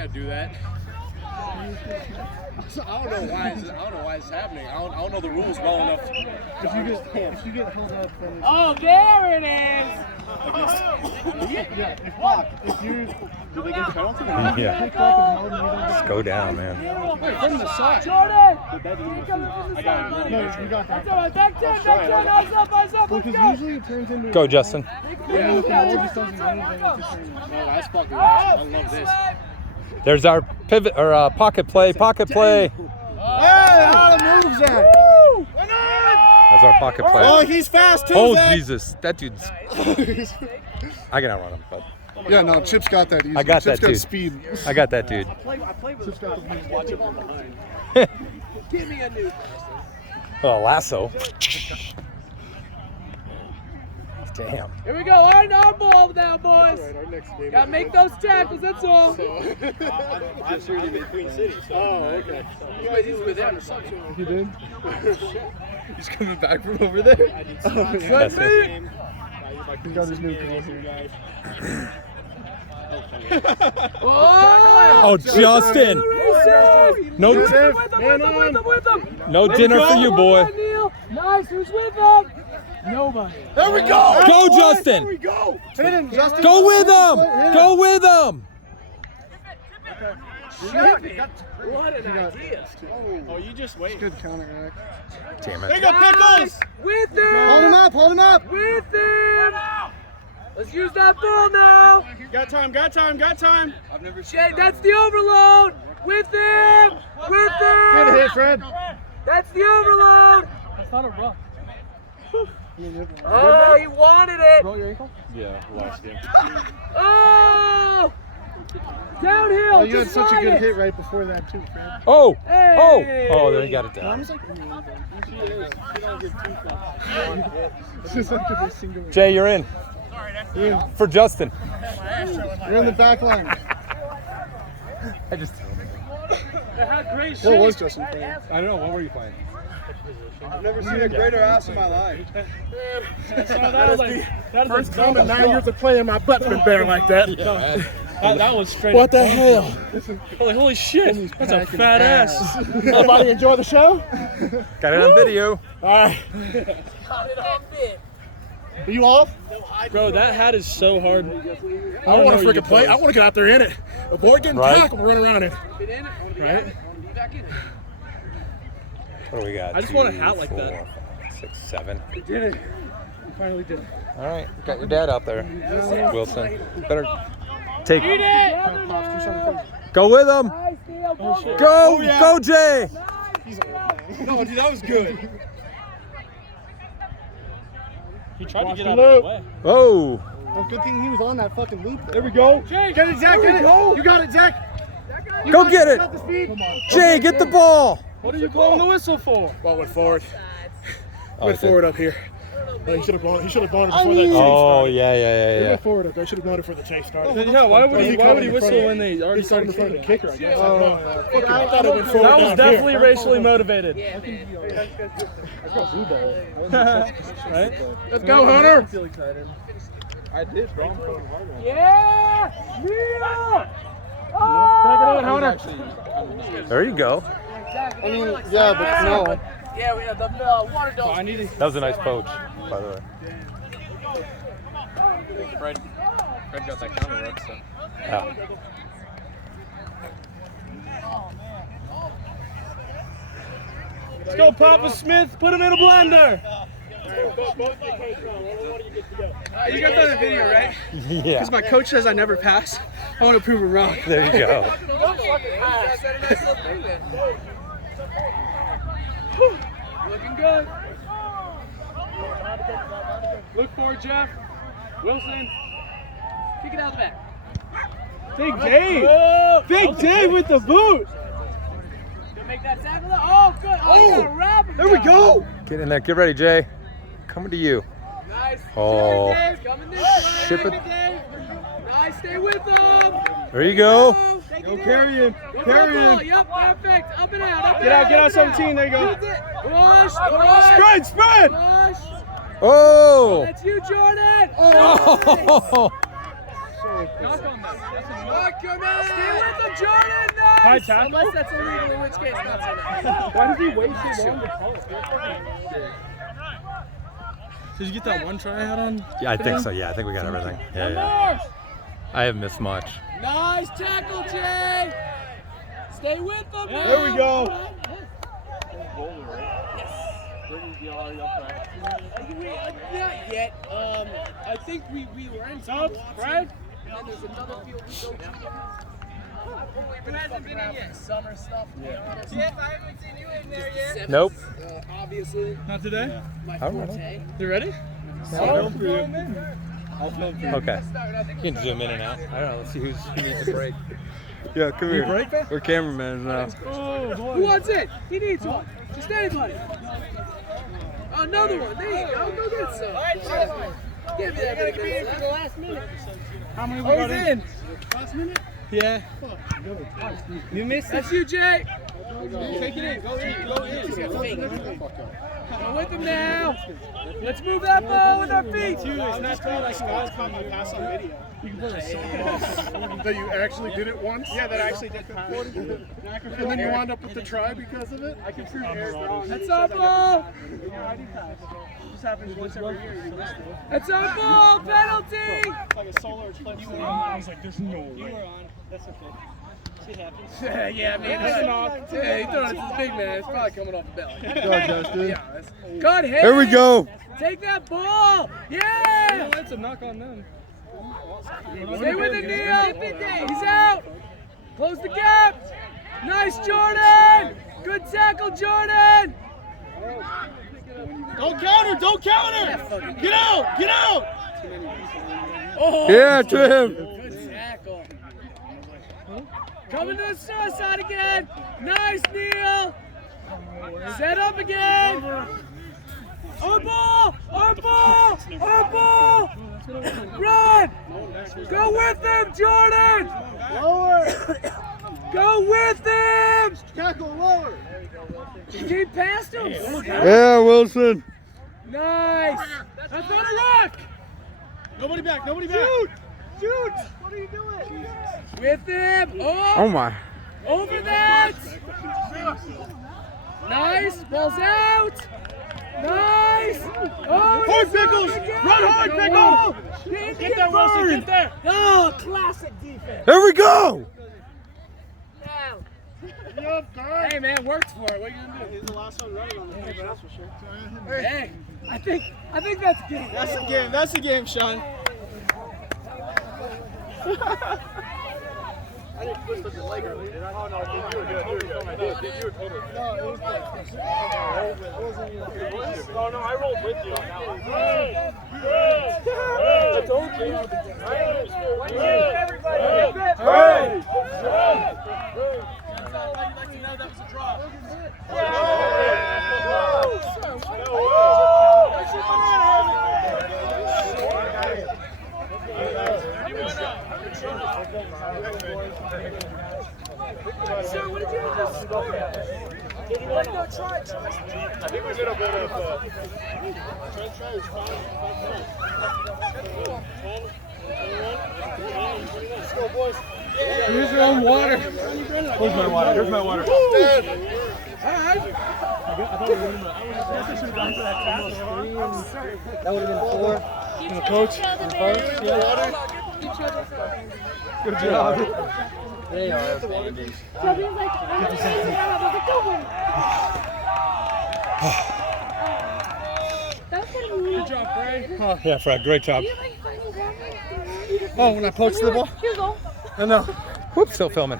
gotta do that. I don't know why it's happening. I don't know the rules well enough. If you get held up, then oh, there it is! yeah, if block. If you do they get the penalty? Yeah. Just go down, man. From the side. Jordan! I got it. No, you got that. That's all right. Back turn, eyes up, Well, let's because go! usually it turns into. Go, Justin. Yeah, the ball just doesn't anything. No, that's fucking awesome. I love this. There's our pivot or pocket play. Pocket play. Hey, how the moves at? That's our pocket play. Oh, he's fast too. Oh, Zach. Jesus. That dude's. I can outrun him, but. Yeah, no, Chip's got that easy. I got Chip's that got dude. speed. I got that dude. Chip's got the speed. Watch it from behind. Give me a new. Oh, lasso. Damn. Here we go, our ball now, boys. All right, our next game. Gotta make those tackles, that's all. I'm sure he's in Queen City. So. Oh, okay. He's with them or something. He did? He's coming back from over there. I did That's it. He got his new career. Oh, Justin. No dinner for you, boy. Nice, who's with them? Nobody. There we go. Go, Justin. There we go. Hit him, Justin. Go with him. Go with him. What an idea. Oh, you just wait. Good counteract. Damn There it. you go, Pickles. With him. Hold him up, hold him up. With him. Let's use that ball now. Got time. I've never seen Jay, that's the overload. With him. With Good him. hit, Fred. That's the overload. That's not a rough. Oh, he wanted it. Roll your ankle? Yeah, lost him. Oh! Downhill. Oh, you had just such a slide good it. hit right before that, too, Fred. Oh. Hey. Oh, there he got it down. It's just like a single. Jay, you're in. Yeah. For Justin. You're in the back line. I just. What was Justin playing? I don't know. What were you playing? I've never seen a greater ass in my life. First time in 9 years of playing, my butt's been bare like that. That was straight. What the hell? Holy shit! That's a fat ass. Everybody enjoy the show? Got it on video. All right. Got it on bit. Are you off? Bro, that hat is so hard. I don't want to freaking play. I want to get out there in it. Avoid getting Right. tackled and run around it. Right? What do we got? I just want a hat like 2, that. 4, 5, 6, 7. We did it. We finally did it. All right. Got your dad out there. Wilson. Better take. Go with him. Nice deal. Go. Go. Go, Jay. No, dude, that was good. He tried to get out of the way. Oh. Well, good thing he was on that fucking loop. There we go. Get it, Zach. Get it. You got it, Zach. Go get it. Got the speed. Jay, get the ball. What are you blowing the whistle for? Ball went forward. Oh, Went it did. forward up here. He should have blown it before that chase Oh, started. yeah. He went forward up there. Should have blown it before the chase started. Yeah, why would he caught it in whistle front of- when they already He started in front of the kicking? kicker, I guess. I don't know. I thought it went forward That was down definitely here. racially motivated. Right? Let's go, Hunter. I did, bro. Yeah. Neil. Take it on, Oh. Hunter. There you go. I mean, yeah, but no. Yeah, we have the water dog. I need to. That was a nice poach, by the way. Fred got that counter work, so. Yeah. Let's go, Papa Smith. Put him in a blender. You got that in the video, right? Yeah. Because my coach says I never pass. I want to prove him wrong. There you go. Looking good. Look for it, Jeff. Wilson. Kick it out the back. Big Dave. Big Dave with the boot. Gonna make that tackle. Oh, good. Oh, you gotta wrap him. There we go. Get in there. Get ready, Jay. Coming to you. Nice. Oh. Dave, coming this way. Ship it. Dave. Nice. Stay with them. There you go. Go carry him. Carry him. Yep, perfect. Up and out. Up and Get out, up 17. There you go. Rush. Rush. Spread. Rush. Oh. That's you, Jordan. Oh. Stay with him, Jordan. Nice. Unless that's illegal, in which case not so nice. Why does he wait so long to call it? Did you get that one try out on? Yeah, I think so. Yeah, I think we got everything. Yeah. I haven't missed much. Nice tackle, Jay. Stay with them. There we go. Boulder, right? Yes. Not yet. I think we were in some right? And then there's another field we go to. Who hasn't been in yet? Summer stuff. Yeah. Jeff, I haven't seen you in there yet. Nope. Obviously. Not today? My I don't know. forte. You ready? I'll film for you. I'll film for you. Okay. You can zoom in and out. I don't know. Let's see who needs a break. Yeah, come here. break that? We're cameramen now. Oh, boy. Who wants it? He needs one. Just anybody. Oh, another one. There you go. Go get some. Give me that. Gotta be in for the last minute. How many we Oh, got he's in. Last minute? Yeah. You missed it. That's you, Jay. Take it in. Go in. Go in. Go with him now. Let's move that ball with our feet. It's not bad. Like Scots caught my pass on video. You can play a song. That you actually did it once? Yeah, that I actually did the pass. And then you wound up with the try because of it? I can prove Eric wrong. That's our ball. This happens once every year. You missed it. That's our ball. Penalty. It's like a solar eclipse. I was like, there's no way. You were on. That's okay. Shit happens. Yeah, man. Yeah, he throwing it to the big man. It's probably coming off the belly. Go, Justin. Yeah. Good hit. There we go. Take that ball. Yeah. That's a knock on them. Stay with it, Neil. He's out. Close the gap. Nice, Jordan. Good tackle, Jordan. Don't counter. Don't counter. Get out. Get out. Oh, Yeah, to him. good tackle. Coming to the suicide again. Nice, Neil. Set up again. Our ball. Our ball. Our ball. Run. Go with him, Jordan. Lower. Go with him. Tackle lower. Keep past him. Yeah, Wilson. Nice. That's not a rock. Nobody back. Nobody back. Shoot. Shoot. What are you doing? With him. Oh my. Over that. Nice. Ball's out. Nice. Oh, Hard Pickles. Run hard, Pickles. Get there, Wilson. Get there. Oh, classic defense. There we go. Down. Hey, man, worked for it. What are you going to do? He's the last one running on the pitch, that's for sure. Hey, I think that's game. That's the game. That's the game, Sean. I didn't push such a leg earlier, did I? Oh, no, you were good. You were good. You were totally good. No, it was like, Oh, no, I rolled with you on that one. I told you. Everybody, Sir, what did you just score? Did you want to go try? I think we did a bit of let's go, boys. Use your own water. Where's my water? Here's my water. That would have been 4. And the coach, and first, yeah. Good job. They are. So he was like, I'm going to chase it out. I was like, go win. That was kind of weird. Good job, Frank. Yeah, Fred, great job. You like fucking grab my Oh, when I poached the ball? Here you go. No, no. Whoops, still filming.